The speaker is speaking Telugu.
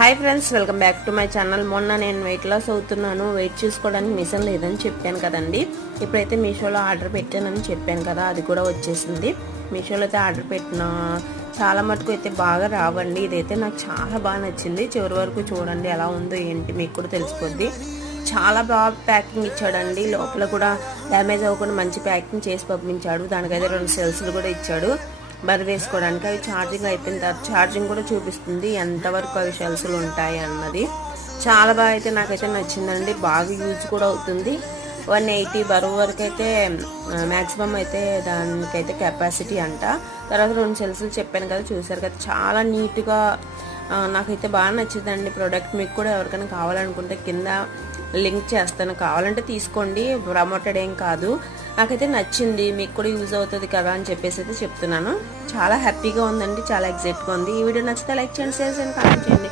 Hi friends, welcome back to my channel. మొన్న నేను వెయిట్ లాస్ అవుతున్నాను, వెయిట్ చూసుకోవడానికి మిషన్ లేదని చెప్పాను కదండి. ఇప్పుడైతే మీషోలో ఆర్డర్ పెట్టానని చెప్పాను కదా, అది కూడా వచ్చేసింది. మీషోలో అయితే ఆర్డర్ పెట్టిన చాలా మటుకు అయితే బాగా రావండి. ఇదైతే నాకు చాలా బాగా నచ్చింది. చివరి వరకు చూడండి ఎలా ఉందో ఏంటి, మీకు కూడా తెలిసిపోద్ది. చాలా బాగా ప్యాకింగ్ ఇచ్చాడండి. లోపల కూడా డ్యామేజ్ అవ్వకుండా మంచి ప్యాకింగ్ చేసి పంపించాడు. దానికైతే 2 సెల్స్లు కూడా ఇచ్చాడు బరి వేసుకోవడానికి. అవి ఛార్జింగ్ అయిపోయిన తర్వాత ఛార్జింగ్ కూడా చూపిస్తుంది ఎంతవరకు అవి షెల్స్లు ఉంటాయి అన్నది. చాలా బాగా అయితే నాకైతే నచ్చిందండి. బాగా యూజ్ కూడా అవుతుంది. 180 బరువు వరకు అయితే మ్యాక్సిమం అయితే దానికైతే కెపాసిటీ అంట. తర్వాత 2 సెల్స్లు చెప్పాను కదా, చూసారు కదా, చాలా నీట్గా నాకైతే బాగా నచ్చిందండి ప్రోడక్ట్. మీకు కూడా ఎవరికైనా కావాలనుకుంటే కింద లింక్ చేస్తాను, కావాలంటే తీసుకోండి, ప్రమోటెడ్ ఏం కాదు. నాకైతే నచ్చింది, మీకు కూడా యూజ్ అవుతుంది కదా అని చెప్పేసి అయితే చెప్తున్నాను. చాలా హ్యాపీగా ఉందండి, చాలా ఎగ్జైట్గా ఉంది. ఈ వీడియో నచ్చితే లైక్ చేయండి, షేర్ చేయండి, కామెంట్ చేయండి.